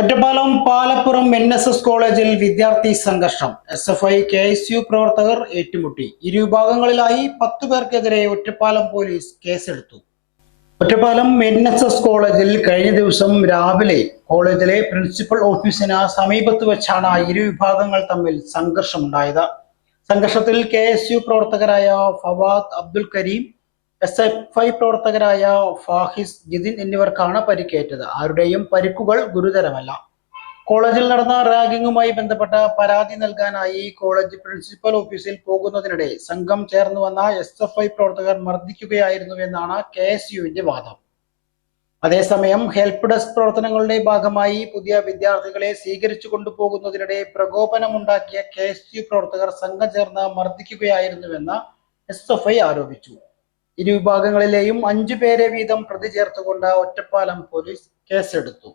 Ottapalam Palappuram NSS കോളേജിൽ വിദ്യാർത്ഥി സംഘർഷം. SFI KSU പ്രവർത്തകർ ഏറ്റുമുട്ടി. ഇരുവിഭാഗങ്ങളിലായി 10 പേർക്കെതിരെ ഒറ്റപ്പാലം പോലീസ് കേസെടുത്തു. ഒറ്റപ്പാലം NSS കോളേജിൽ കഴിഞ്ഞ ദിവസം രാവിലെ കോളേജിലെ പ്രിൻസിപ്പൽ ഓഫീസിന് സമീപത്ത് വെച്ചാണ് ഇരുവിഭാഗങ്ങൾ തമ്മിൽ സംഘർഷമുണ്ടായത്. സംഘർഷത്തിൽ KSU പ്രവർത്തകരായ ഫവാദ് അബ്ദുൽ കരീം, SFI പ്രവർത്തകരായ ഫാഹിസ് ജിതിൻ എന്നിവർക്കാണ് പരിക്കേറ്റത്. ആരുടെയും പരിക്കുകൾ ഗുരുതരമല്ല. കോളേജിൽ നടന്ന റാഗിങ്ങുമായി ബന്ധപ്പെട്ട പരാതി നൽകാനായി കോളേജ് പ്രിൻസിപ്പൽ ഓഫീസിൽ പോകുന്നതിനിടെ സംഘം ചേർന്ന് വന്ന SFI പ്രവർത്തകർ മർദ്ദിക്കുകയായിരുന്നുവെന്നാണ് KSUവിന്റെ വാദം. അതേസമയം ഹെൽപ്പ് ഡെസ്ക് പ്രവർത്തനങ്ങളുടെ ഭാഗമായി പുതിയ വിദ്യാർത്ഥികളെ സ്വീകരിച്ചു കൊണ്ടുപോകുന്നതിനിടെ പ്രകോപനമുണ്ടാക്കിയ KSU പ്രവർത്തകർ സംഘം ചേർന്ന് മർദ്ദിക്കുകയായിരുന്നുവെന്ന് SFI ആരോപിച്ചു. ഇരുവിഭാഗങ്ങളിലെയും 5 പേരെ വീതം പ്രതി ചേർത്തുകൊണ്ട് ഒറ്റപ്പാലം പോലീസ് കേസെടുത്തു.